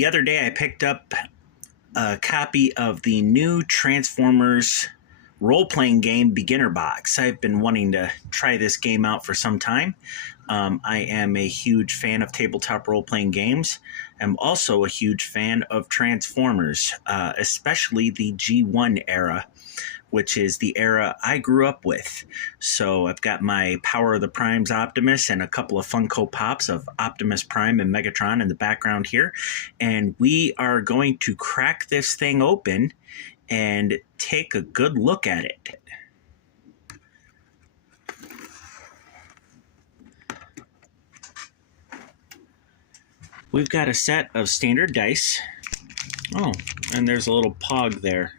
The other day I picked up a copy of the new Transformers Roleplaying Game beginner box. I've been wanting to try this game out for some time. I am a huge fan of tabletop role-playing games. I'm also a huge fan of Transformers, especially the G1 era, which is the era I grew up with. So I've got my Power of the Primes Optimus and a couple of Funko Pops of Optimus Prime and Megatron in the background here. And we are going to crack this thing open and take a good look at it. We've got a set of standard dice. Oh, and there's a little pog there.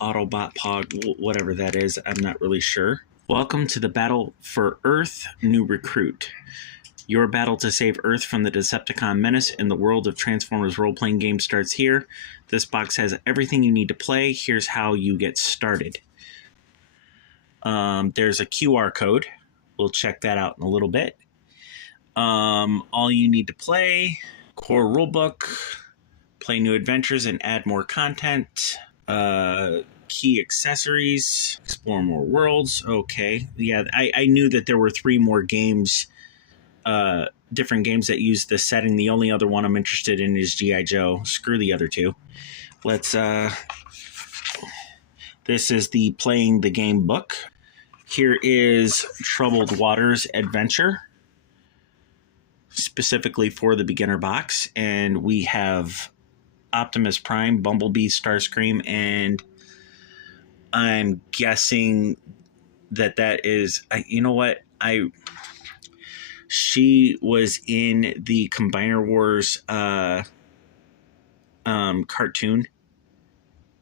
Autobot pog, whatever that is, I'm not really sure. Welcome to the Battle for Earth, new recruit. Your battle to save Earth from the Decepticon menace in the world of Transformers role-playing game starts here. This box has everything you need to play. Here's how you get started. There's a QR code. We'll check that out in a little bit. All you need to play, core rulebook, play new adventures and add more content, key accessories, explore more worlds. Okay, yeah, I knew that there were 3 more games, different games that use this setting. The only other one I'm interested in is G.I.JOE. Screw the other 2. Let's, this is the Playing the Game book. Here is Troubled Waters Adventure, specifically for the beginner box, and we have Optimus Prime, Bumblebee, Starscream, and I'm guessing that is, you know what, she was in the Combiner Wars cartoon,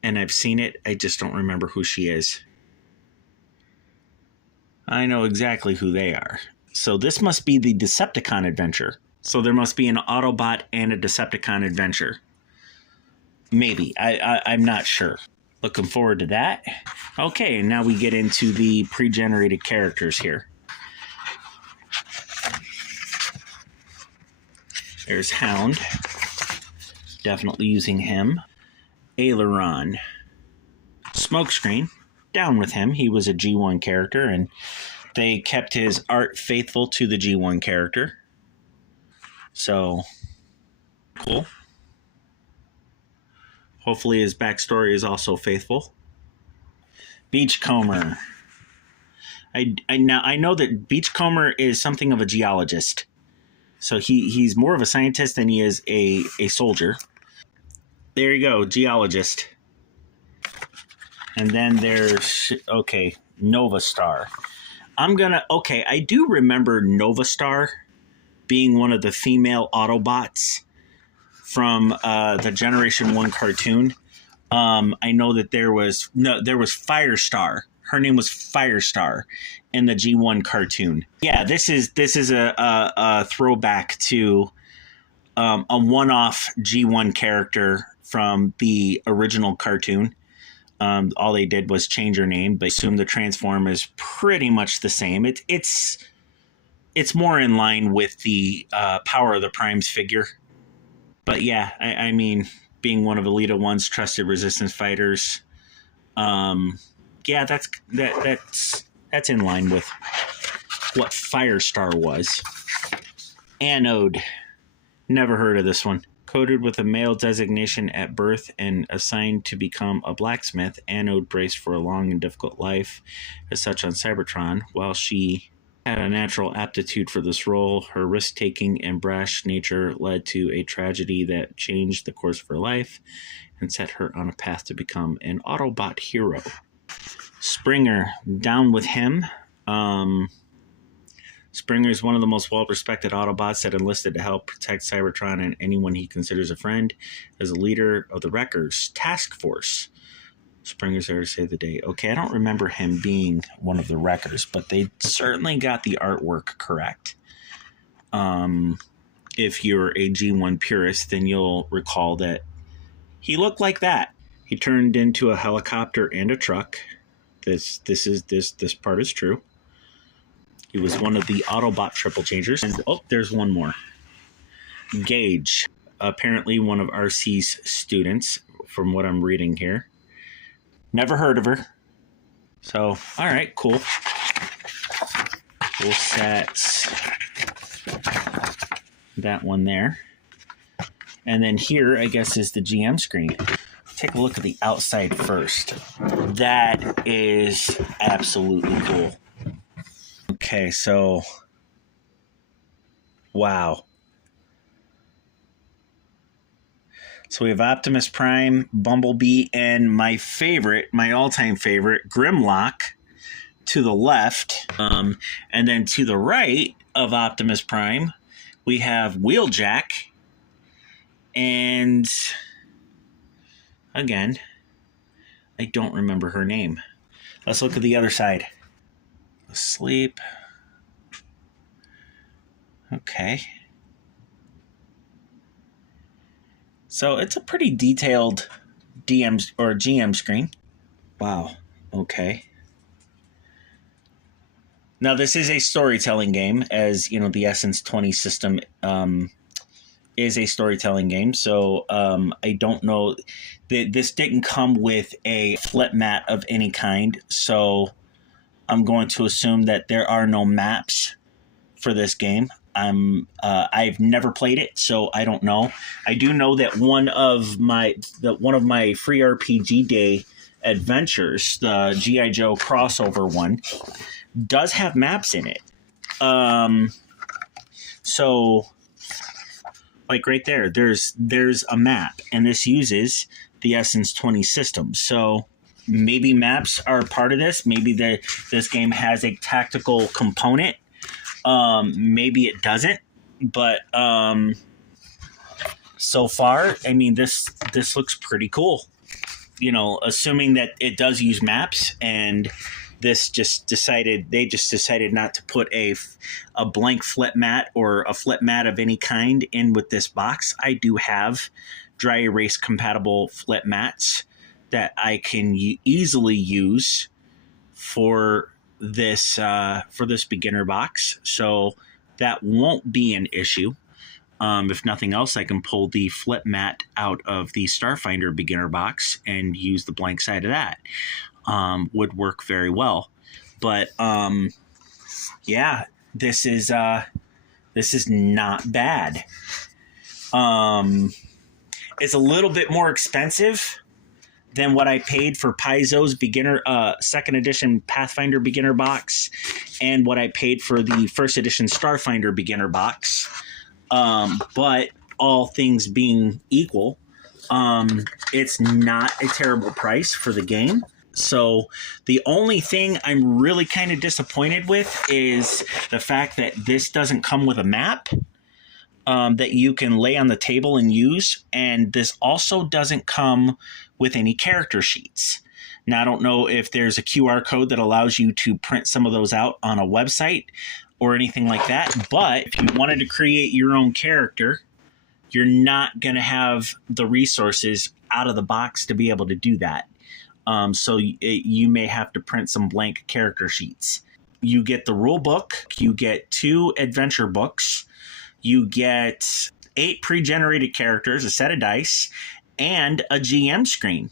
and I've seen it. I just don't remember who she is. I know exactly who they are. So this must be the Decepticon adventure. So there must be an Autobot and a Decepticon adventure. Maybe. I'm not sure. Looking forward to that. Okay, and now we get into the pre-generated characters here. There's Hound. Definitely using him. Aileron. Smokescreen. Down with him. He was a G1 character, and they kept his art faithful to the G1 character. So, cool. Hopefully his backstory is also faithful. Beachcomber. I know that Beachcomber is something of a geologist. So he's more of a scientist than he is a soldier. There you go, geologist. And then there's, okay, Nova Star. I do remember Nova Star being one of the female Autobots from the Generation 1 cartoon. I know that there was Firestar. Her name was Firestar in the G1 cartoon. Yeah, this is a throwback to a one-off G1 character from the original cartoon. All they did was change her name, but I assume the transform is pretty much the same. It's more in line with the Power of the Primes figure. But yeah, I mean, being one of Elita 1's trusted resistance fighters, yeah, that's in line with what Firestar was. Anode. Never heard of this one. Coded with a male designation at birth and assigned to become a blacksmith, Anode braced for a long and difficult life. As such, on Cybertron, while she had a natural aptitude for this role, her risk-taking and brash nature led to a tragedy that changed the course of her life and set her on a path to become an Autobot hero. Springer, down with him. Springer is one of the most well-respected Autobots that enlisted to help protect Cybertron and anyone he considers a friend. As a leader of the Wreckers Task Force, Springer's there to save the day. Okay, I don't remember him being one of the Wreckers, but they certainly got the artwork correct. If you're a G1 purist, then you'll recall that he looked like that. He turned into a helicopter and a truck. This part is true. He was one of the Autobot triple changers. And, oh, there's one more. Gauge. apparently one of RC's students, from what I'm reading here. Never heard of her. So, all right, cool. We'll set that one there. And then here, I guess, is the GM screen. Take a look at the outside first. That is absolutely cool. Okay, so, wow. So we have Optimus Prime, Bumblebee, and my favorite, my all-time favorite, Grimlock to the left. And then to the right of Optimus Prime, we have Wheeljack. And again, I don't remember her name. Let's look at the other side. Asleep. Okay. So it's a pretty detailed DM or GM screen. Wow. Okay. Now this is a storytelling game, as you know, the Essence 20 system is a storytelling game. So I don't know. This didn't come with a flip mat of any kind. So I'm going to assume that there are no maps for this game. I've never played it, so I don't know. I do know that one of my free RPG Day adventures, the G.I.JOE crossover one, does have maps in it. So like right there, there's a map, and this uses the Essence 20 system. So maybe maps are part of this. Maybe this game has a tactical component. Maybe it doesn't, but so far, I mean, this looks pretty cool. You know, assuming that it does use maps, and they just decided not to put a blank flip mat or a flip mat of any kind in with this box. I do have dry erase compatible flip mats that I can easily use for this beginner box, so that won't be an issue. If nothing else, I can pull the flip mat out of the Starfinder beginner box and use the blank side of that. Would work very well. But yeah, this is not bad. It's a little bit more expensive than what I paid for Paizo's beginner second edition Pathfinder beginner box, and what I paid for the first edition Starfinder beginner box. But all things being equal, it's not a terrible price for the game. So the only thing I'm really kind of disappointed with is the fact that this doesn't come with a map that you can lay on the table and use. And this also doesn't come with any character sheets. Now, I don't know if there's a QR code that allows you to print some of those out on a website or anything like that. But if you wanted to create your own character, you're not going to have the resources out of the box to be able to do that. So you may have to print some blank character sheets. You get the rule book, you get 2 adventure books, you get 8 pre-generated characters, a set of dice, and a GM screen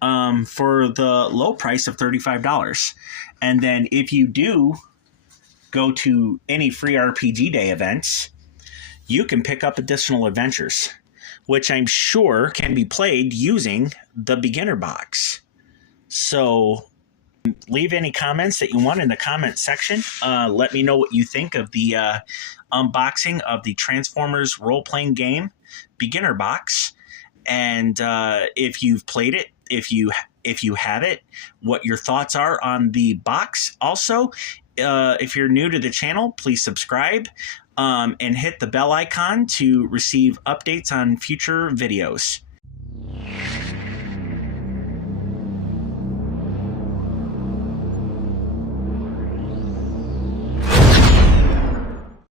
for the low price of $35. And then if you do go to any free RPG Day events, you can pick up additional adventures, which I'm sure can be played using the beginner box. So leave any comments that you want in the comment section. Let me know what you think of the unboxing of the Transformers Roleplaying Game beginner box. And if you've played it, if you have it, what your thoughts are on the box. Also, if you're new to the channel, please subscribe and hit the bell icon to receive updates on future videos.